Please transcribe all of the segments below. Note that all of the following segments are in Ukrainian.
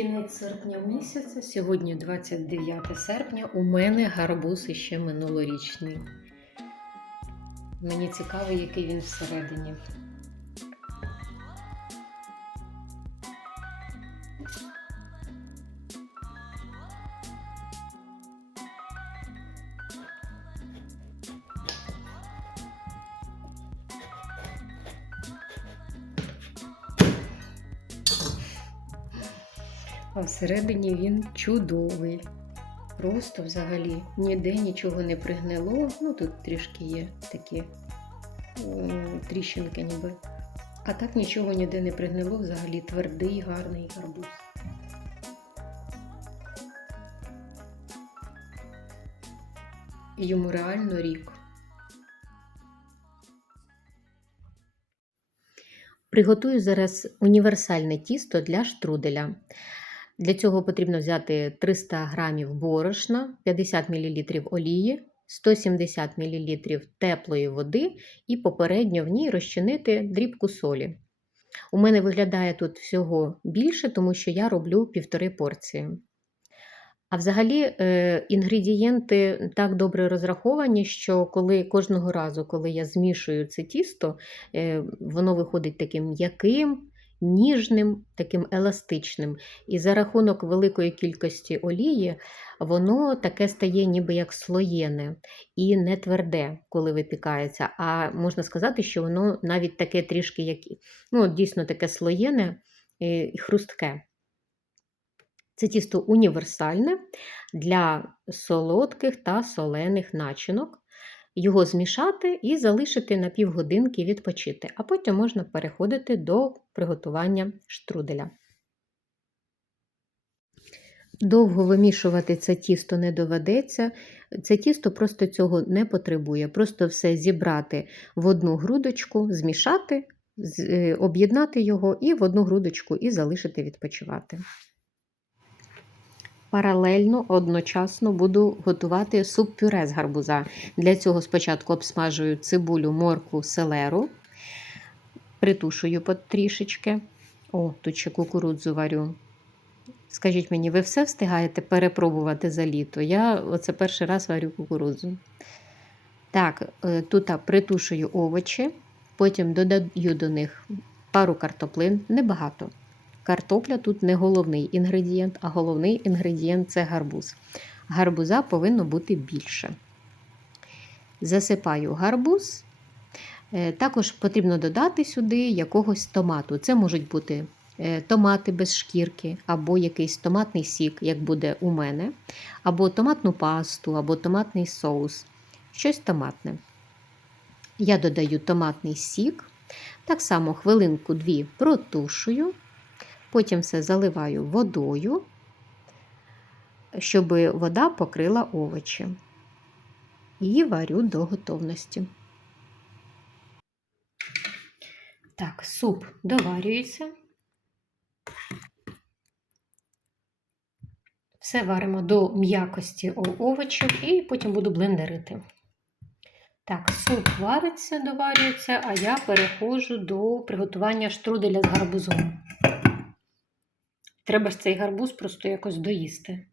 Кінець серпня місяця, сьогодні 29 серпня. У мене гарбуз іще минулорічний. Мені цікаво, який він всередині. А всередині він чудовий. Просто взагалі ніде нічого не пригнило. Ну тут трішки є такі тріщинки ніби. А так нічого ніде не пригнило, взагалі твердий, гарний гарбуз. Йому реально рік. Приготую зараз універсальне тісто для штруделя. Для цього потрібно взяти 300 г борошна, 50 мл олії, 170 мл теплої води і попередньо в ній розчинити дрібку солі. У мене виглядає тут всього більше, тому що я роблю півтори порції. А взагалі е, інгредієнти так добре розраховані, що коли кожного разу, коли я змішую це тісто, е, воно виходить таким м'яким, ніжним, таким еластичним. І за рахунок великої кількості олії, воно таке стає ніби як слоєне і не тверде, коли випікається. А можна сказати, що воно навіть таке трішки, як ну, дійсно таке слоєне і хрустке. Це тісто універсальне для солодких та солених начинок. Його змішати і залишити на півгодинки відпочити, а потім можна переходити до приготування штруделя. Довго вимішувати це тісто не доведеться. Це тісто просто цього не потребує. Просто все зібрати в одну грудочку, змішати, об'єднати його і в одну грудочку і залишити відпочивати. Паралельно одночасно буду готувати суп-пюре з гарбуза. Для цього спочатку обсмажую цибулю, моркву, селеру, притушую потрішечки. О, тут ще кукурудзу варю. Скажіть мені, ви все встигаєте перепробувати за літо? Я оце перший раз варю кукурудзу. Так, е, тут притушую овочі, потім додаю до них пару картоплин, небагато. Картопля тут не головний інгредієнт, а головний інгредієнт це гарбуз. Гарбуза повинно бути більше. Засипаю гарбуз. Е, Також потрібно додати сюди якогось томату. Це можуть бути е, томати без шкірки, або якийсь томатний сік, як буде у мене, або томатну пасту, або томатний соус. Щось томатне. Я додаю томатний сік. Так само хвилинку-дві протушую. Потім все заливаю водою, щоб вода покрила овочі. І варю до готовності. Так, суп доварюється. Все варимо до м'якості овочів і потім буду блендерити. Так, суп вариться, доварюється, а я переходжу до приготування штруделя з гарбузом. Треба ж цей гарбуз просто якось доїсти.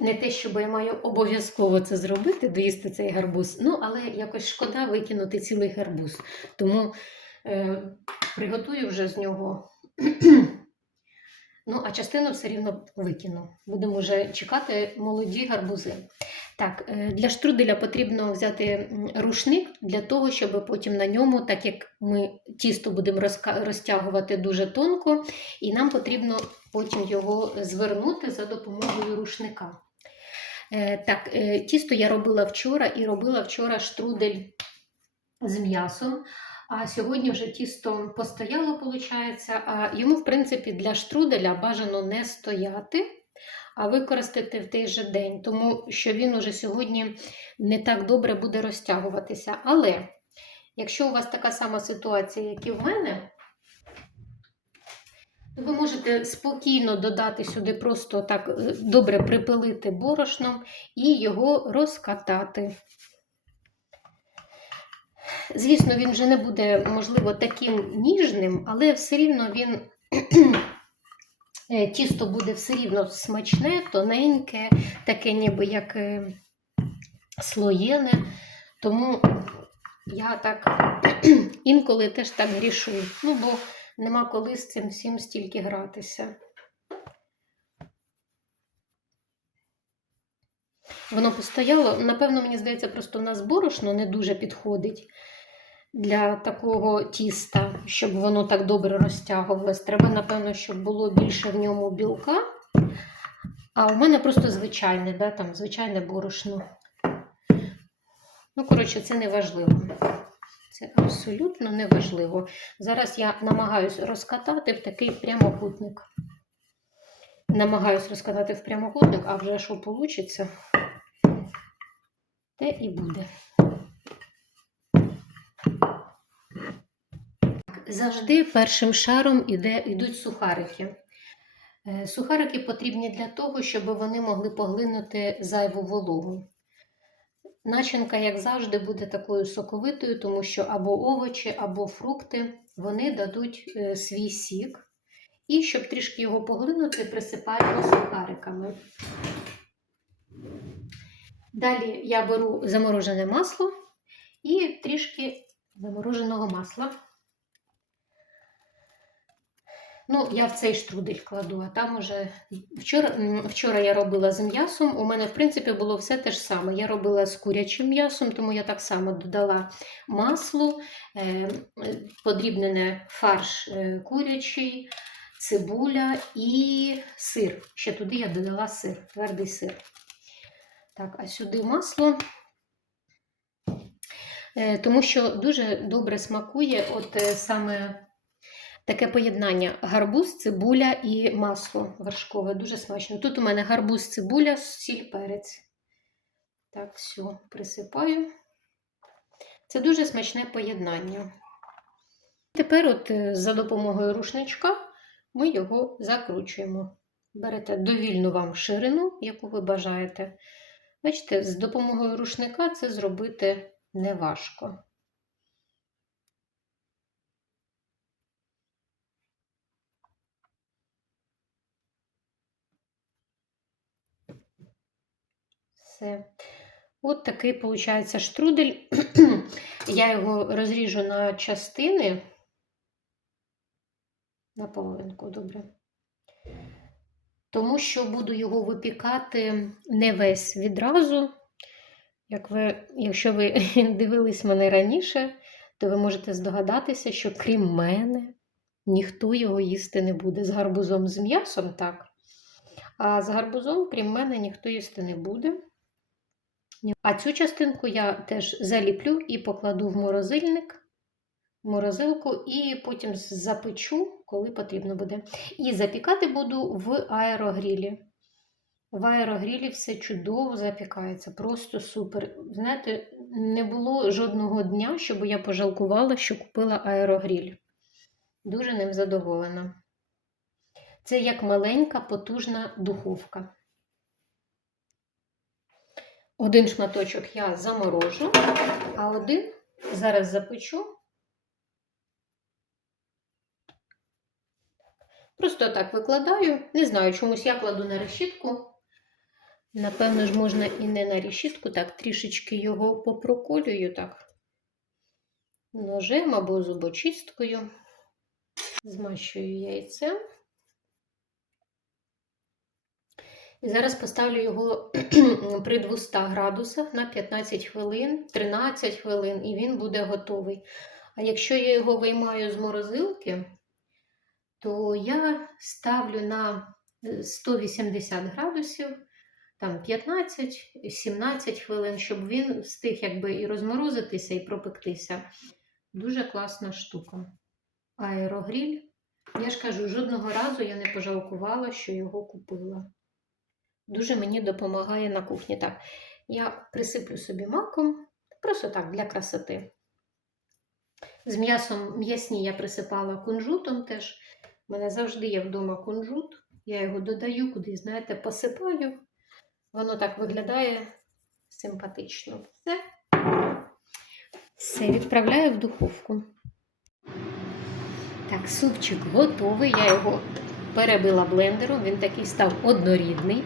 Не те, щоб я маю обов'язково це зробити, доїсти цей гарбуз, ну, але якось шкода викинути цілий гарбуз. Тому е, приготую вже з нього. ну, а частину все рівно викину. Будемо вже чекати молоді гарбузи. Так, е, для штруделя потрібно взяти рушник для того, щоб потім на ньому, так як ми тісто будемо розтягувати дуже тонко, і нам потрібно потім його звернути за допомогою рушника. Е, Так, е, тісто я робила вчора і робила вчора штрудель з м'ясом. А сьогодні вже тісто постояло, виходить. А йому, в принципі, для штруделя бажано не стояти, а використати в той же день, тому що він уже сьогодні не так добре буде розтягуватися. Але якщо у вас така сама ситуація, як і в мене, то ви можете спокійно додати сюди, просто так е, добре припилити борошном і його розкатати. Звісно, він вже не буде, можливо, таким ніжним, але все рівно він Тісто буде все рівно смачне, тоненьке, таке ніби як е, слоєне. Тому я так інколи теж так грішу. Ну, бо нема коли з цим всім стільки гратися. Воно постояло. Напевно, мені здається, просто в нас борошно не дуже підходить для такого тіста, щоб воно так добре розтягувалось. Треба, напевно, щоб було більше в ньому білка. А у мене просто звичайне, да, там, звичайне борошно. Ну, коротше, це не важливо. Це абсолютно не важливо. Зараз я намагаюся розкатати в такий прямокутник. Намагаюсь розкатати в прямокутник, а вже що вийде, те і буде. Завжди першим шаром іде, йдуть сухарики. Е, Сухарики потрібні для того, щоб вони могли поглинути зайву вологу. Начинка, як завжди, буде такою соковитою, тому що або овочі, або фрукти вони дадуть е, свій сік. І щоб трішки його поглинути, присипаємо сухариками. Далі я беру заморожене масло і трішки замороженого масла. Ну, я в цей штрудель кладу, а там уже вчора, вчора я робила з м'ясом. У мене, в принципі, було все те ж саме. Я робила з курячим м'ясом, тому я так само додала масло, е, подрібнене фарш е, курячий, цибуля і сир. Ще туди я додала сир, твердий сир. Так, а сюди масло. Е, Тому що дуже добре смакує от саме таке поєднання гарбуз, цибуля і масло вершкове. Дуже смачно. Тут у мене гарбуз, цибуля, сіль, перець. Так, все, присипаю. Це дуже смачне поєднання. Тепер, от е, за допомогою рушничка, ми його закручуємо. Берете довільну вам ширину, яку ви бажаєте. Бачите, з допомогою рушника це зробити неважко. Все. От такий, виходить, штрудель. Я його розріжу на частини. На половинку, добре. Тому що буду його випікати не весь відразу. Як ви, якщо ви дивились мене раніше, то ви можете здогадатися, що крім мене, ніхто його їсти не буде. З гарбузом, з м'ясом, так. А з гарбузом, крім мене, ніхто їсти не буде. А цю частинку я теж заліплю і покладу в морозильник, в морозилку, і потім запечу, коли потрібно буде. І запікати буду в аерогрілі. В аерогрілі все чудово запікається, просто супер. Знаєте, не було жодного дня, щоб я пожалкувала, що купила аерогріль. Дуже ним задоволена. Це як маленька потужна духовка. Один шматочок я заморожу, а один зараз запечу. Просто так викладаю. Не знаю, чомусь я кладу на решітку. Напевно ж, можна і не на решітку, так, трішечки його попроколюю так. Ножем або зубочисткою. Змащую яйцем. І зараз поставлю його при 200 градусах на 15 хвилин, 13 хвилин, і він буде готовий. А якщо я його виймаю з морозилки, то я ставлю на 180 градусів, там 15-17 хвилин, щоб він встиг якби і розморозитися, і пропектися. Дуже класна штука. Аерогріль. Я ж кажу, жодного разу я не пожалкувала, що його купила. Дуже мені допомагає на кухні. Так, я присиплю собі маком, просто так, для красоти. З м'ясом м'ясні я присипала кунжутом теж. У мене завжди є вдома кунжут. Я його додаю куди, знаєте, посипаю. Воно так виглядає симпатично. Все. Все, відправляю в духовку. Так, супчик готовий. Я його перебила блендером, він такий став однорідний.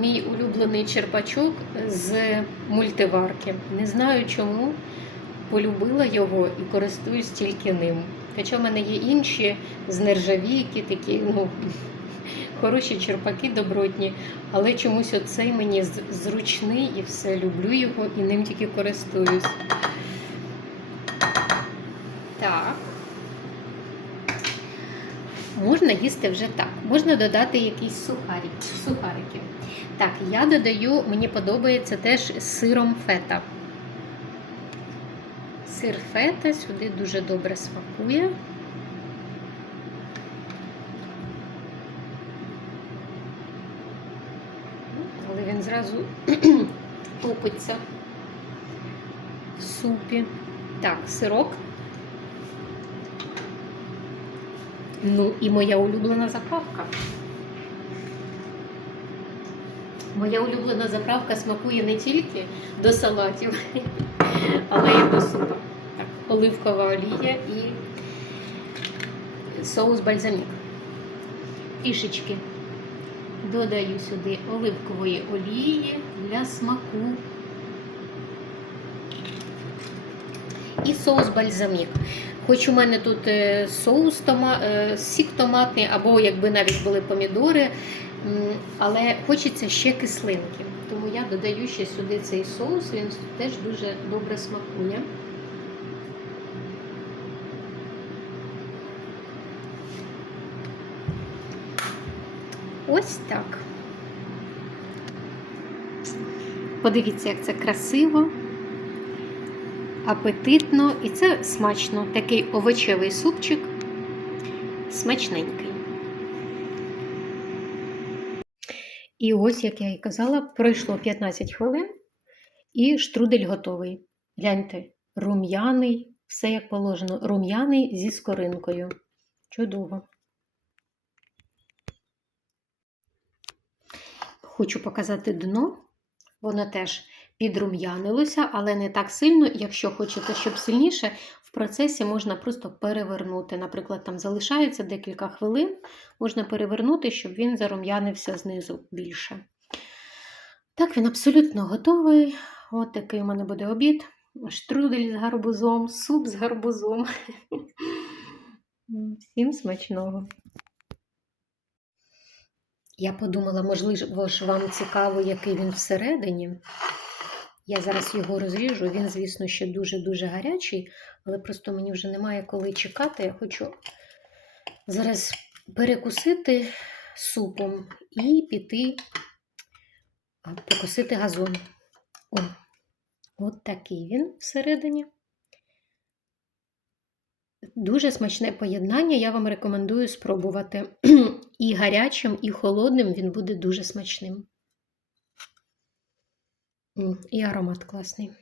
Мій улюблений черпачок з мультиварки. Не знаю чому полюбила його і користуюсь тільки ним. Хоча в мене є інші з нержавійки, такі ну, хороші черпаки добротні, але чомусь оцей мені зручний і все. Люблю його і ним тільки користуюсь. Так. Можна їсти вже так. Можна додати якісь сухарики. сухарики. Так, я додаю, мені подобається теж сиром фета. Сир фета сюди дуже добре смакує. Але зразу топиться в супі. Так, сирок. Ну і моя улюблена заправка. Моя улюблена заправка смакує не тільки до салатів, але й до супа. Так, оливкова олія і соус бальзамік. Трішечки додаю сюди оливкової олії для смаку. І соус бальзамік. Хоч у мене тут е, соус тома, е, сік томатний, або якби навіть були помідори, але хочеться ще кислинки. Тому я додаю ще сюди цей соус, він теж дуже добре смакує. Ось так. Подивіться, як це красиво, апетитно і це смачно. Такий овочевий супчик смачненький. І ось, як я і казала, пройшло 15 хвилин, і штрудель готовий. Гляньте, рум'яний, все як положено, рум'яний зі скоринкою. Чудово. Хочу показати дно. Воно теж підрум'янилося, але не так сильно. Якщо хочете, щоб сильніше, в процесі можна просто перевернути. Наприклад, там залишається декілька хвилин, можна перевернути, щоб він зарум'янився знизу більше. Так, він абсолютно готовий. От такий у мене буде обід. Штрудель з гарбузом, суп з гарбузом. Всім смачного! Я подумала, можливо ж вам цікаво, який він всередині. Я зараз його розріжу. Він, звісно, ще дуже-дуже гарячий, але просто мені вже немає коли чекати. Я хочу зараз перекусити супом і піти покусити газон. О, от такий він всередині. Дуже смачне поєднання, я вам рекомендую спробувати. І гарячим, і холодним він буде дуже смачним. І аромат класний.